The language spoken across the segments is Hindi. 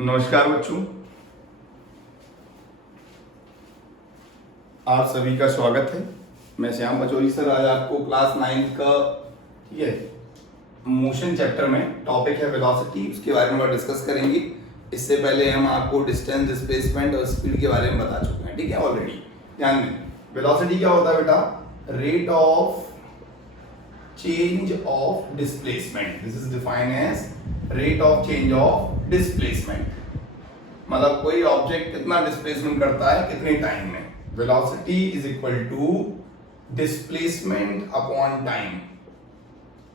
नमस्कार बच्चों, आप सभी का स्वागत है। मैं श्याम पचौरी सर आज आपको क्लास 9th का ठीक है मोशन चैप्टर में टॉपिक है वेलोसिटी, उसके बारे में डिस्कस करेंगे। इससे पहले हम आपको डिस्टेंस, डिस्प्लेसमेंट और स्पीड के बारे में बता चुके हैं, ठीक है ऑलरेडी। ध्यान दें, वेलोसिटी क्या होता है बेटा? Rate of change of displacement. This is defined as rate of change of displacement. मतलब कोई ऑब्जेक्ट कितना डिस्प्लेसमेंट करता है कितने टाइम में। Velocity is equal to displacement upon time.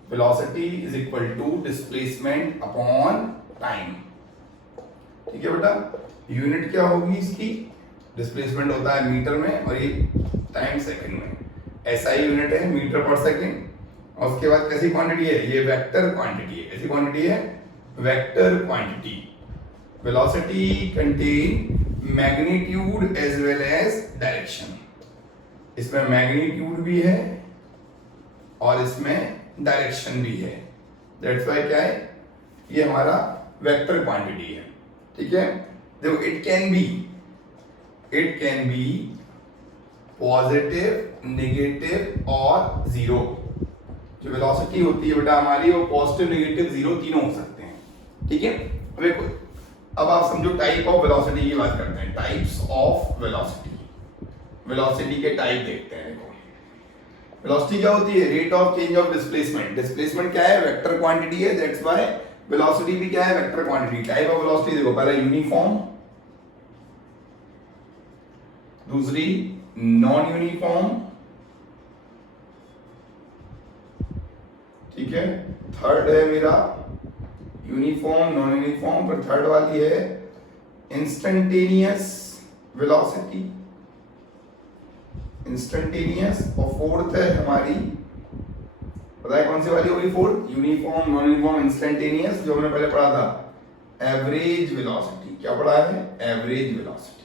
Velocity is equal to displacement upon time. ठीक है बेटा, यूनिट क्या होगी इसकी? डिस्प्लेसमेंट होता है मीटर में और ये टाइम सेकंड में। एसआई यूनिट है मीटर पर सेकंड। और उसके बाद कैसी क्वांटिटी है? ये वेक्टर क्वांटिटी है। कैसी क्वांटिटी है? Vector quantity. Velocity contain magnitude as well as direction. इसमें मैग्नीट्यूड भी है और इसमें डायरेक्शन भी है। दैट्स व्हाई क्या है? ये हमारा वेक्टर क्वांटिटी है। ठीक है, देखो it can be positive, negative और जीरो। जो वेलोसिटी होती है बेटा हमारी, वो पॉजिटिव, नेगेटिव, जीरो तीनों हो सकते हैं। ठीक है, अब आप समझो टाइप ऑफ वेलोसिटी की बात करते हैं। टाइप्स ऑफ वेलोसिटी, वेलोसिटी के टाइप देखते हैं। देखो वेलोसिटी क्या होती है? Rate of change of displacement. Displacement क्या है? वेक्टर क्वांटिटी है। दैट्स व्हाई वेलोसिटी भी क्या है? Vector quantity. Type of velocity देखो, पहला यूनिफॉर्म, दूसरी नॉन यूनिफॉर्म, ठीक है, थर्ड है मेरा यूनिफॉर्म, नॉन यूनिफॉर्म, पर थर्ड वाली है इंस्टेंटेनियस वेलोसिटी, इंस्टेंटेनियस। और फोर्थ है हमारी, पता है कौन सी वाली होगी fourth? Uniform, non uniform, instantaneous. जो हमने पहले पढ़ा था एवरेज वेलोसिटी। क्या पढ़ा है? Average velocity.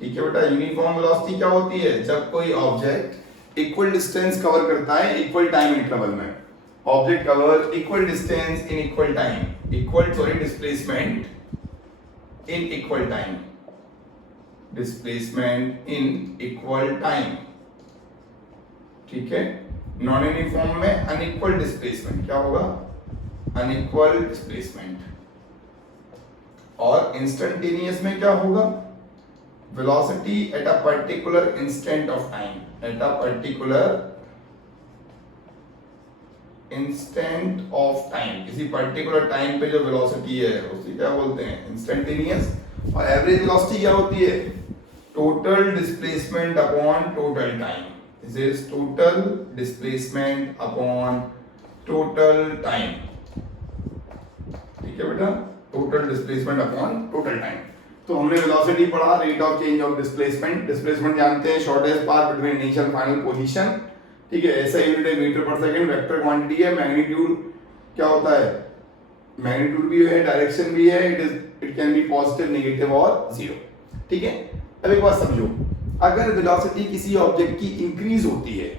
ठीक है बेटा, यूनिफॉर्म वेलोसिटी क्या होती है? जब कोई ऑब्जेक्ट इक्वल डिस्टेंस कवर करता है इक्वल टाइम इंटरवल में। Object cover equal distance in equal time, displacement in equal time, displacement in equal time. ठीक है, नॉन यूनिफॉर्म में अनइक्वल डिस्प्लेसमेंट। क्या होगा? Unequal displacement. और इंस्टेंटेनियस में क्या होगा? Velocity at a particular instant of time, at a particular instant of time. किसी पर्टिकुलर टाइम पे जो वेलोसिटी है उसे क्या बोलते हैं? इंस्टेंटेनियस। और एवरेज वेलोसिटी क्या होती है? Total displacement upon total time. This is total displacement upon total time. ठीक है बेटा, total displacement upon total time. तो हमने वेलोसिटी पढ़ा, rate of change of displacement. Displacement जानते हैं, shortest path between initial final position. ठीक है, ऐसा यूनिट है metre per second. Vector quantity है। मैग्नीट्यूड क्या होता है? मैग्नीट्यूड भी है, डायरेक्शन भी है। It can be positive, negative और जीरो। ठीक है, अब एक बात समझो, अगर वेलोसिटी किसी ऑब्जेक्ट की इंक्रीज होती है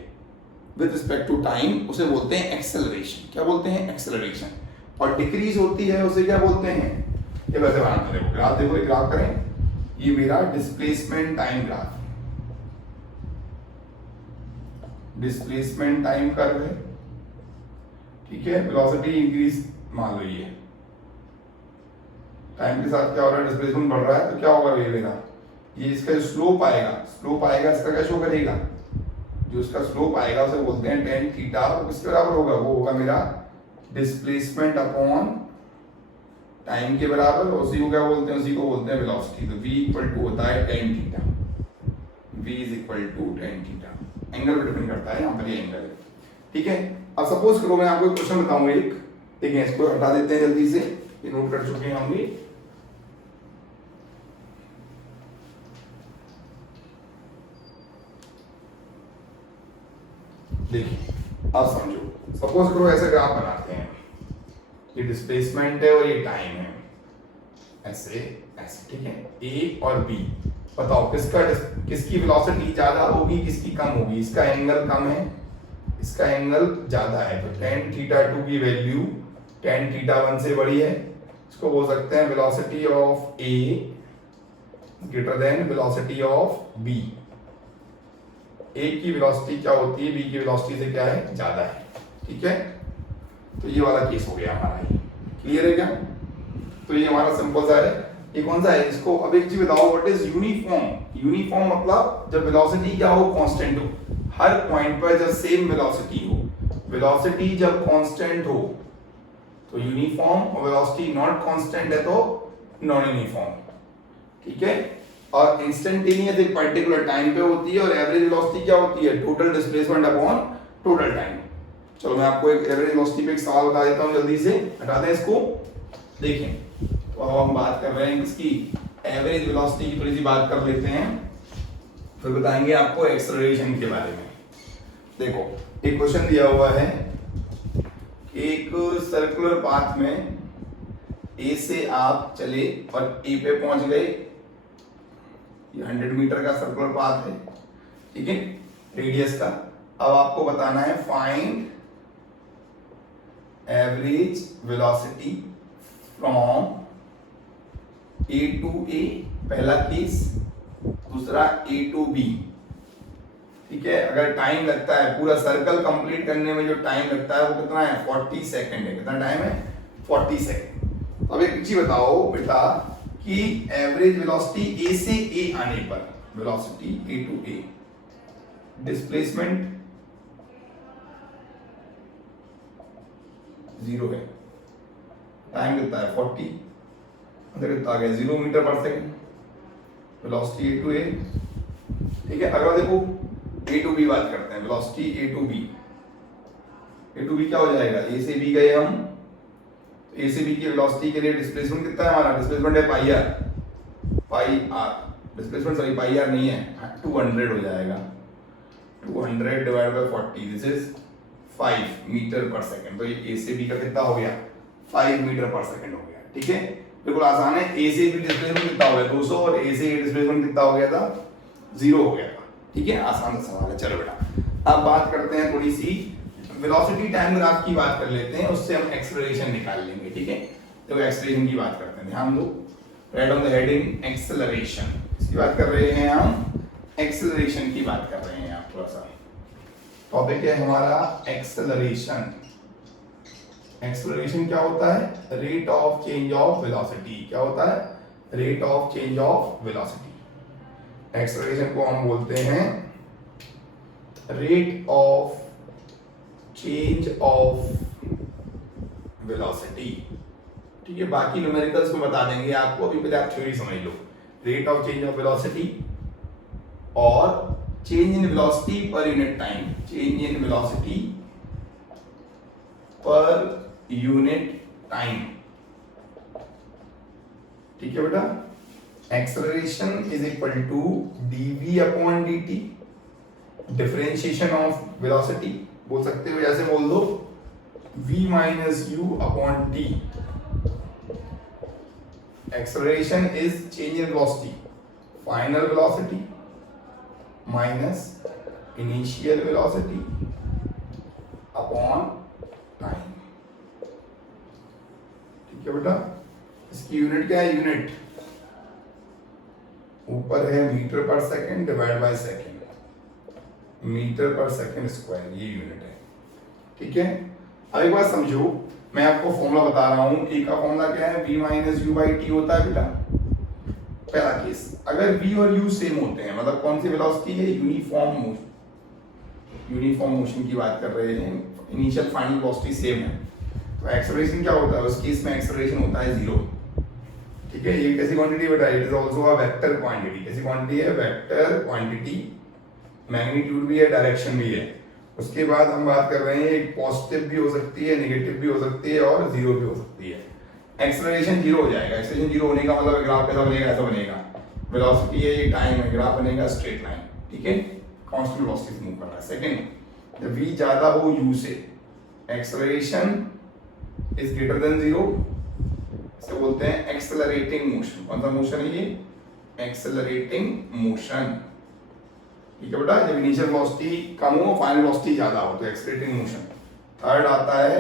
विद रिस्पेक्ट टू टाइम, उसे बोलते हैं एक्सेलरेशन। क्या बोलते हैं? एक्सेलरेशन। और डिक्रीज होती है उसे क्या बोलते हैं? ये वैसे बनाते हैं, ग्राफ देखो, ग्राफ करें, ये मेरा displacement time graph, displacement time curve है। ठीक है, वेलोसिटी इंक्रीज मान लो, ये टाइम के साथ क्या हो रहा है? डिस्प्लेसमेंट बढ़ रहा है, तो क्या होगा ये मेरा? ये इसका जो स्लोप आएगा इसका क्या शो करेगा? जो इसका स्लोप आएगा उसे बोलते हैं टेन थीटा। वो किसके बराबर होगा? वो होगा मेरा डिस्प्लेसमेंट अपॉन टाइम के बराबर। उसी को क्या बोलते हैं? उसी को बोलते हैं वेलोसिटी। तो v इक्वल टू होता है tan theta. v is equal to tan theta. Angle पे डिपेंड करता है, यहाँ पर ये एंगल है। ठीक है, अब सपोज करो मैं आपको एक क्वेश्चन बताऊंगा एक, ठीक है, इसको हटा देते हैं जल्दी से, ये नोट कर चुके हैं हम भी। देखिए अब समझो, सपोज करो ऐसे ग्राफ बनाते हैं, ये डिस्प्लेसमेंट है और ये टाइम है, ऐसे ऐसे। ठीक है, ए और बी, बताओ किसकी वेलोसिटी ज्यादा होगी, किसकी कम होगी? इसका एंगल कम है, इसका एंगल ज्यादा है, तो tan थीटा 2 की वैल्यू tan थीटा 1 से बड़ी है, इसको बोल सकते हैं velocity of A greater than velocity of B. A की वेलोसिटी क्या होती है, बी की वेलोसिटी से क्या है, ज्यादा है। ठीक है, तो ये वाला केस हो गया हमारा, ये क्लियर है क्या? तो ये हमारा सिंपल सा है। ये कौन सा है, इसको अब एक चीज बताओ, व्हाट इज यूनिफॉर्म? यूनिफॉर्म मतलब जब वेलोसिटी क्या हो, कांस्टेंट हो, हर पॉइंट पर जब सेम वेलोसिटी हो। वेलोसिटी जब कांस्टेंट हो तो यूनिफॉर्म, और वेलोसिटी नॉट कांस्टेंट है तो नॉन यूनिफॉर्म। ठीक है, और इंस्टेंटेनियस एक पर्टिकुलर टाइम पे होती है, और एवरेज वेलोसिटी क्या होती है, total displacement upon total time. चलो मैं आपको एक एवरेज वेलोसिटी पे एक सवाल बता देता हूं, जल्दी से हटा दें इसको। देखें, तो अब हम बात कर रहे हैं किसकी, एवरेज वेलोसिटी की थोड़ी सी बात कर लेते हैं, फिर बताएंगे आपको एक्सेलरेशन के बारे में। देखो, एक क्वेश्चन दिया हुआ है, एक सर्कुलर पाथ में ए से आप चले और ए पे पहुंच गए, ये 100 मीटर का सर्कुलर पाथ है। ठीक है, रेडियस का। अब आपको बताना है find average velocity from A to A, पहला केस, दूसरा ए टू बी। ठीक है, अगर टाइम लगता है पूरा सर्कल कंप्लीट करने में, जो टाइम लगता है वो कितना है, 40 सेकंड है। कितना टाइम है, 40 सेकंड। अब एक चीज बताओ बेटा कि एवरेज वेलोसिटी ए से ए आने पर, velocity A to A, displacement 0 है, टाइम कितना है 40, अंदर कितना आ गया 0 metre per second, velocity A to ए। ठीक है, अगला देखो ए टू बी बात करते हैं, velocity A to B. A to B क्या हो जाएगा, ए से बी गए हम, ए से बी की वेलोसिटी के लिए डिस्प्लेसमेंट कितना है हमारा, डिस्प्लेसमेंट है pi r, pi r, displacement sorry pi r नहीं है, 200 हो जाएगा, 200 divide by 40, this is 5 metre per second. तो ये ए से बी का कितना हो गया, 5 मीटर पर सेकंड हो गया। ठीक है, बिल्कुल आसान है। ए से बी डिस्प्लेसमेंट कितना हो गया 200, और ए से ए डिस्प्लेसमेंट कितना हो गया था, 0 हो गया था। ठीक है, आसान सा सवाल है। चलो बेटा अब बात करते हैं थोड़ी सी वेलोसिटी टाइम ग्राफ की बात कर लेते हैं, उससे हम एक्सेलरेशन निकाल लेंगे। ठीक है, तो एक्सेलरेशन की बात करते हैं, ध्यान दो, right on the heading acceleration. इसकी बात कर रहे हैं हम, एक्सेलरेशन की बात कर रहे हैं आप, थोड़ा सा टॉपिक है हमारा एक्सेलरेशन। एक्सेलरेशन क्या होता है, rate of change of velocity. क्या होता है, rate of change of velocity. Acceleration को हम बोलते हैं rate of change of velocity. ठीक है, बाकी न्यूमेरिकल्स को बता देंगे आपको, अभी पहले आप थ्योरी समझ लो। Rate of change of velocity और change in velocity per unit time, change in velocity per unit time. ठीक है बेटा, acceleration is equal to dv upon dt, differentiation of velocity बोल सकते हो, ऐसे बोल दो v minus u upon t। Acceleration is change in velocity, final velocity minus initial velocity upon time. ठीक है बेटा, इसकी यूनिट क्या है, यूनिट ऊपर है metre per second divide by second, metre per second square, ये यूनिट है। ठीक है, अब एक बात समझो, मैं आपको फॉर्मूला बता रहा हूं। ए का फॉर्मूला क्या है, v minus u by T होता है बेटा। पहला केस, अगर v और u सेम होते हैं, मतलब कौन सी वेलोसिटी है, यूनिफॉर्म मोशन, यूनिफॉर्म मोशन की बात कर रहे हैं, इनिशियल फाइनल वेलोसिटी सेम है, तो एक्सेलरेशन क्या होता है, उस केस में एक्सेलरेशन होता है 0। ठीक है, ये कैसी क्वांटिटी बेटा, it is also a vector quantity. कैसी क्वांटिटी है, वेक्टर क्वांटिटी, मैग्नीट्यूड भी है, डायरेक्शन भी है। उसके बाद हम बात कर रहे हैं, एक पॉजिटिव भी हो सकती है, नेगेटिव भी हो सकती है, और 0 भी हो सकती है। एक्सेलरेशन 0 हो जाएगा। एक्सेलरेशन 0 होने का मतलब ग्राफ कैसा बनेगा, ऐसा बनेगा, वेलोसिटी है, ये टाइम है, ग्राफ बनेगा स्ट्रेट लाइन। ठीक है, कांस्टेंट वेलोसिटी से मूव कर रहा है। सेकंड, जब v ज्यादा हो u से, एक्सेलरेशन इज ग्रेटर देन 0, इसे बोलते हैं एक्सेलरेटिंग मोशन। कौन सा मोशन है ये, एक्सेलरेटिंग मोशन। ठीक है बेटा, जब इनिशियल वेलोसिटी कम हो, फाइनल वेलोसिटी ज्यादा हो, तो एक्सेलरेटिंग मोशन। थर्ड आता है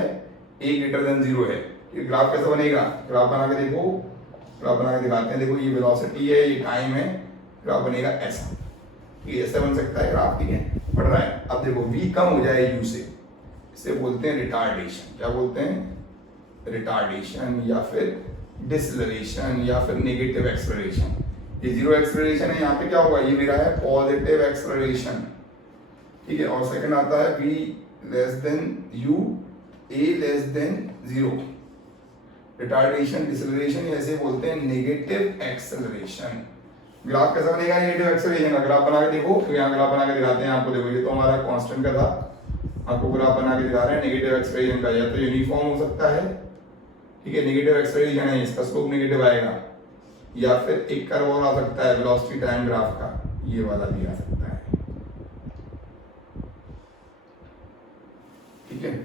a ग्रेटर देन 0 है, कि ग्राफ कैसा बनेगा, ग्राफ बना के देखो, ग्राफ बना के दिखाते हैं। देखो ये वेलोसिटी है, ये टाइम है, ग्राफ बनेगा ऐसा, ये ऐसा बन सकता है ग्राफ, ठीक है, बढ़ रहा है। अब देखो v कम हो जाए u से, इसे बोलते हैं रिटार्डेशन। क्या बोलते हैं, रिटार्डेशन या फिर डिसलरेशन या फिर नेगेटिव एक्सेलरेशन। ये जीरो एक्सेलरेशन है, यहाँ पे क्या होगा, ये मेरा है पॉजिटिव एक्सेलरेशन, ठीक है। और सेकंड आता है v less than u, a less than 0। Retardation, deceleration ऐसे बोलते हैं नेगेटिव एक्सेलरेशन। ग्राफ कैसा बनेगा, नेगेटिव एक्सेलरेशन का ग्राफ बना के देखो, तो यहाँ ग्राफ बना के दिखाते हैं आपको। देखो ये तो हमारा कांस्टेंट का था, आपको ग्राफ बना के दिखा रहे हैं नेगेटिव एक्सेलरेशन का। या तो यूनिफॉर्म हो सकता है, ठीक है, नेगेटिव एक्सेलरेशन है, इसका स्लोप नेगेटिव आएगा, या फिर एक कर्व और आ सकता है वेलोसिटी टाइम ग्राफ का, ये वाला भी आ सकता है, ठीक है।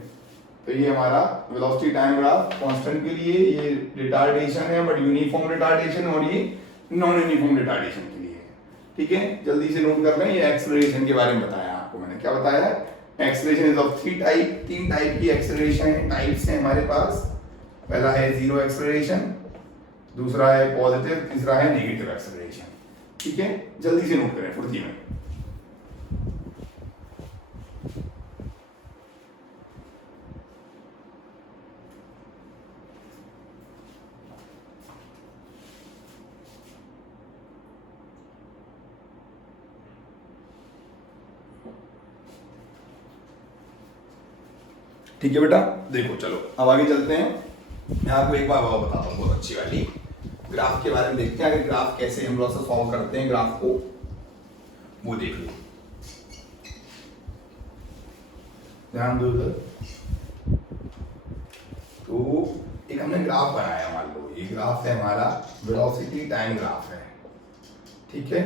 तो ये हमारा वेलोसिटी टाइम ग्राफ कांस्टेंट के लिए, ये रिटार्डेशन है बट यूनिफॉर्म रिटार्डेशन, और ये नॉन यूनिफॉर्म रिटार्डेशन के लिए, ठीक है। जल्दी से नोट कर लें, ये एक्सेलरेशन के बारे में बताया आपको मैंने। क्या बताया, acceleration is of 3 type, 3 type की एक्सेलरेशन है, टाइप्स हैं हमारे पास। पहला है जीरो एक्सेलरेशन, दूसरा है पॉजिटिव, तीसरा है नेगेटिव एक्सेलरेशन, ठीक है। जल्दी से नोट करें फुर्ती में। ठीक है बेटा, देखो चलो अब आगे चलते हैं। मैं आपको एक बार बताता हूँ बहुत अच्छी वाली, ग्राफ के बारे में देखते हैं। अगर ग्राफ कैसे हम लोग सॉल्व करते हैं ग्राफ को, वो देख लो, ध्यान दो इधर। तो एक हमने ग्राफ बनाया, मान लो ये ग्राफ है हमारा, वेलोसिटी टाइम ग्राफ है, ठीक है।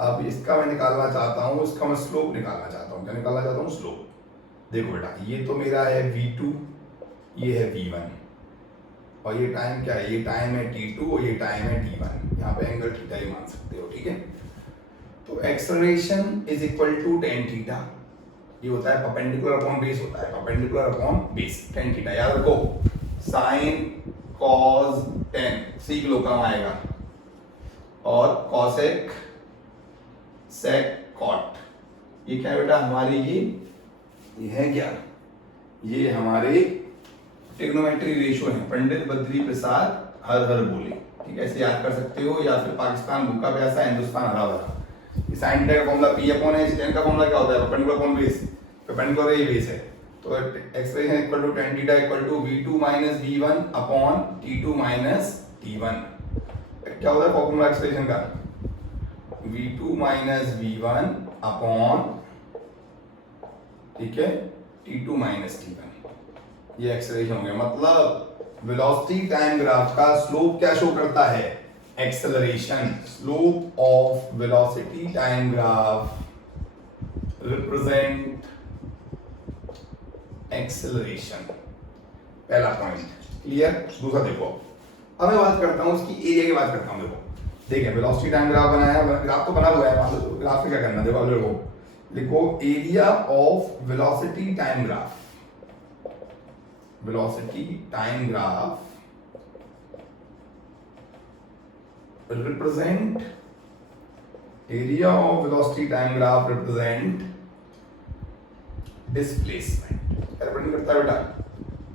अब इसका मैं निकालना चाहता हूँ, इसका मैं स्लोप निकालना चाहता हूँ। क्या निकालना चाहता हूँ, स्लोप। देखो बेटा, ये तो मेरा है v2, ये है v1, और ये टाइम क्या है, ये टाइम है t2 और ये टाइम है t1। यहाँ पे एंगल थीटा ही मान सकते हो, ठीक है। तो acceleration is equal to tan theta, ये होता है परपेंडिकुलर अपॉन बेस, होता है perpendicular upon base, tan theta. याद रखो, sin cos tan, सीख लो काम आएगा, और cosec sec cot। ये क्या है बेटा, हमारी ये है क्या, ये हमारे ट्रिग्नोमेट्री रेशियो है, पंडित बद्री प्रसाद हर हर बोले, ठीक है, ऐसे याद कर सकते हो। या फिर पाकिस्तान भूखा प्यासा, हिंदुस्तान हरा भरा। साइन थीटा का formula p upon h, tan का फॉर्मूला क्या होता है, परपेंडिकुलर अपॉन बेस, परपेंडिकुलर ये बेस है। तो expression equal to tan theta equal to v2 minus v1 upon t2 minus t1। क्या होता है फॉर्मूला एक्सप्रेशन का, v2 माइनस v1 अपॉन, ठीक है, t2 माइनस t1। ये एक्सेलरेशन हो गया। मतलब वेलोसिटी टाइम ग्राफ का स्लोप क्या शो करता है, acceleration. Slope of velocity time graph represent acceleration. पहला पॉइंट क्लियर। दूसरा देखो, अब मैं बात करता हूं उसकी एरिया की बात करता हूं। देखो देखें, वेलोसिटी टाइम ग्राफ बनाया, ग्राफ तो बना हुआ है, ग्राफ में क्या करना, देखो अब देखो, लिखो area of velocity time graph, velocity time graph represent, area of velocity time graph represent displacement. Represent करता है बेटा,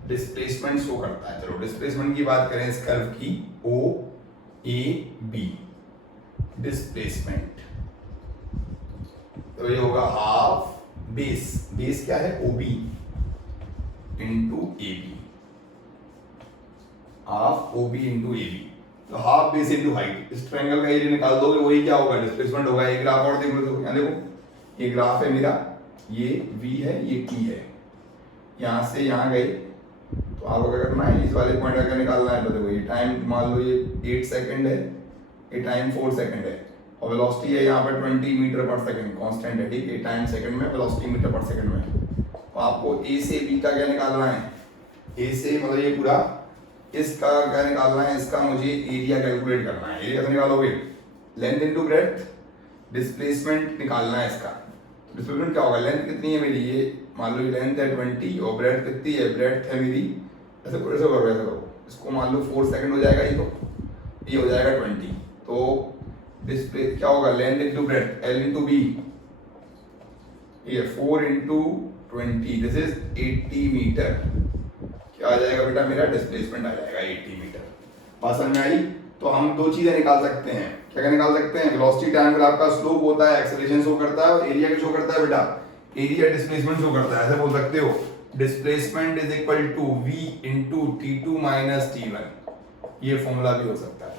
डिस्प्लेसमेंट शो करता है। चलो डिस्प्लेसमेंट की बात करें इस कर्व की, ओ ए बी, डिस्प्लेसमेंट तो ये होगा हाफ बेस, बेस क्या है OB into AB, half OB into AB। तो हाफ बेस इंटू हाइट, इस ट्रायंगल का एरिया निकाल दोगे, वही क्या होगा, डिस्प्लेसमेंट होगा। एक ग्राफ और देख लो, यहाँ देखो, ये ग्राफ है मेरा, ये V है, ये T है, यहाँ से यहाँ गए, तो आपको क्या करना है, इस वाले पॉइंट का क्या निकालना है। तो देखो ये टाइम मान लो ये 8 सेकंड है, ये टाइम 4 सेकंड है, और वेलोसिटी है यहाँ पर 20 मीटर पर सेकंड, कांस्टेंट है, ठीक है, टाइम सेकंड में, वेलोसिटी मीटर पर सेकंड में। तो आपको A से B का क्या निकालना है, A से मतलब ये पूरा, इसका क्या निकालना है, इसका मुझे एरिया कैलकुलेट करना है। एरिया कैसे निकालोगे, लेंथ इनटू ब्रेड्थ, डिस्प्लेसमेंट निकालना है इसका। तो डिस्प्लेसमेंट क्या होगा, लेंथ कितनी है मेरी, ये मान लो ये लेंथ है 20 और ब्रेड्थ कितनी है, ब्रेड्थ है मेरी, ऐसे करो, ऐसे करो, इसको मान लो 4 सेकंड हो जाएगा, ये हो जाएगा 20। तो डिस्प्ले क्या होगा, length into breadth, L into B, ये 4 इंटू 20, दिस इज 80 मीटर। क्या आ जाएगा बेटा, मेरा डिस्प्लेसमेंट आ जाएगा 80 मीटर। बात समझ में आई? तो हम दो चीजें निकाल सकते हैं। क्या निकाल सकते हैं, वेलोसिटी टाइम ग्राफ का स्लोप होता है, एक्सेलरेशन शो करता है, और एरिया क्या शो करता है बेटा, एरिया डिस्प्लेसमेंट शो करता है। ऐसे बोल सकते हो displacement is equal to v into t2 minus t1। ये फॉर्मूला भी हो सकता है,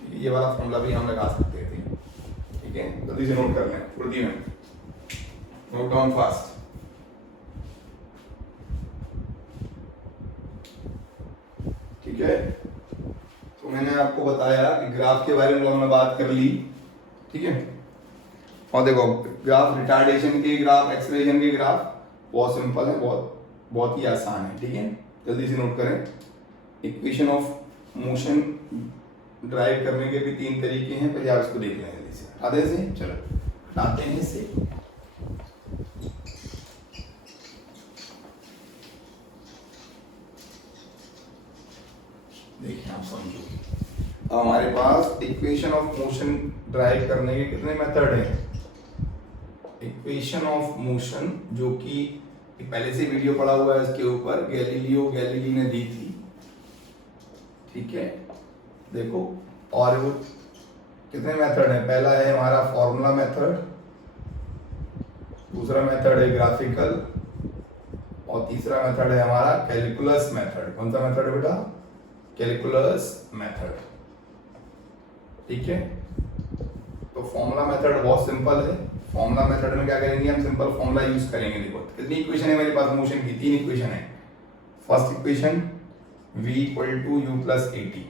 ठीक है, ये वाला फॉर्मूला भी हम लगा सकते थे, ठीक है। जल्दी से नोट कर लें, फुर्ती में नोट डाउन फास्ट। ठीक है, तो मैंने आपको बताया कि ग्राफ के बारे में हमने बात कर ली, ठीक है। और देखो ग्राफ रिटार्डेशन के ग्राफ, एक्सेलरेशन के ग्राफ बहुत सिंपल है, बहुत ही आसान है, ठीक है। जल्दी से नोट करें। इक्वेशन ऑफ मोशन ड्राइव करने के भी 3 तरीके हैं, पहले आप इसको देख लें जल्दी से। हटाते हैं इसे, चलो हटाते हैं इसे। देखिए आप समझो, अब हमारे पास इक्वेशन ऑफ मोशन ड्राइव करने के कितने मेथड हैं। इक्वेशन ऑफ मोशन जो कि पहले से वीडियो पड़ा हुआ है इसके ऊपर, गैलीली ने दी थी, ठीक है। देखो और वो कितने मेथड हैं, पहला है हमारा फॉर्मूला मेथड, दूसरा मेथड है ग्राफिकल, और तीसरा मेथड है हमारा कैलकुलस मेथड। कौन सा मेथड है बेटा, कैलकुलस मेथड, ठीक है। तो फॉर्मूला मेथड बहुत सिंपल है। फॉर्मूला मेथड में क्या करेंगे, हम सिंपल फॉर्मूला यूज करेंगे। देखो कितनी इक्वेशन है मेरे पास मोशन की, 3 इक्वेशन है। First equation v equal to u plus a t,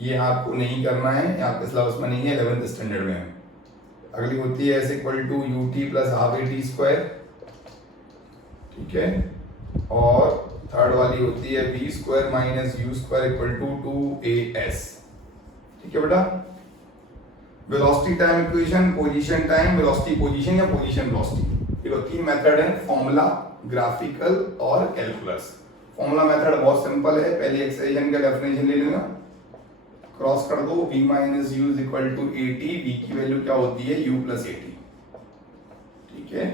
ये आपको नहीं करना है, आपके सिलेबस में नहीं है, 11th स्टैंडर्ड में है। अगली होती है s equal to u t plus half a t square, ठीक है। और थर्ड वाली होती है v square minus u square equal to 2as, ठीक है बेटा। Velocity time equation, position time, velocity position या पोजीशन वेलोसिटी, देखो 3 मेथड है, फॉर्मूला, ग्राफिकल और कैलकुलस। फॉर्मूला मेथड बहुत सिंपल है, पहले एक्सप्रेशन का डेफिनेशन ले लेना, क्रॉस कर दो, v minus u is equal to a t, v की वैल्यू क्या होती है u प्लस ए टी, ठीक है।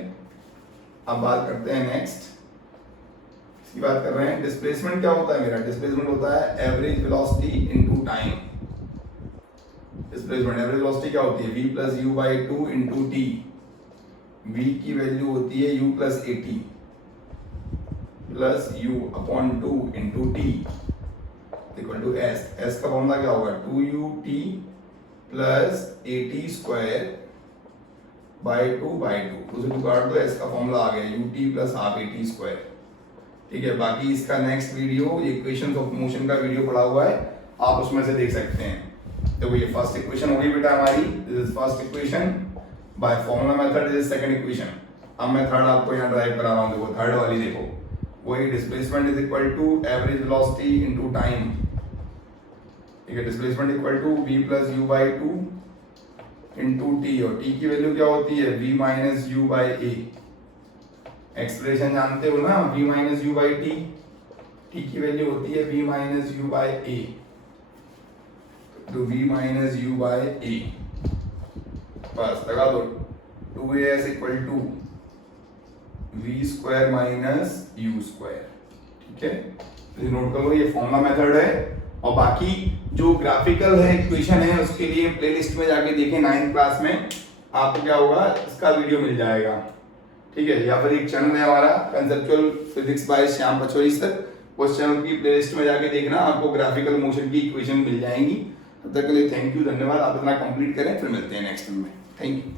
अब बात करते हैं नेक्स्ट, इसकी बात कर रहे हैं डिस्प्लेसमेंट क्या होता है मेरा, डिस्प्लेसमेंट होता है average velocity into time. Displacement average velocity क्या होती है, v plus u by 2 into t, v की वैल्यू होती है u plus a t plus u upon 2 into t equal to s। s का फॉर्मूला क्या होगा, 2ut plus a t square by 2 दूसरे टू काट दो, s का फॉर्मूला आ गया ut plus half a t square, ठीक है। बाकी इसका next video equations of motion का वीडियो पड़ा हुआ है, आप उसमें से देख सकते हैं। देखो ये फर्स्ट इक्वेशन होगी बेटा हमारी, this is first equation by formula method, this is second equation. अब मैं थर्ड आपको यहाँ ड्राइव करा रहा हूँ, देखो थर्ड वाली देखो, वही displacement is equal to average velocity into time, ठीक है। Displacement equal to v plus u by 2 into t, और t की वैल्यू क्या होती है v minus u by a. Expression जानते हो ना, v minus u by t, t की वैल्यू होती है v minus u by a, तो v minus u by a, बस लगा दो, 2as equal to v square minus u square, ठीक है। तो नोट कर लो ये फॉर्मूला मेथड है, और बाकी जो ग्राफिकल है इक्वेशन है उसके लिए प्लेलिस्ट में जाके देखें, 9th क्लास में आपको क्या होगा, इसका वीडियो मिल जाएगा, ठीक है। या फिर एक चैनल है हमारा conceptual physics bye Shyam Pachouri sir, उस चैनल की प्लेलिस्ट में जाके देखना, आपको ग्राफिकल मोशन की इक्वेशन मिल जाएंगी। तब तक के लिए थैंक यू, धन्यवाद। आप इतना कंप्लीट करें, फिर मिलते हैं नेक्स्ट में। Thank you.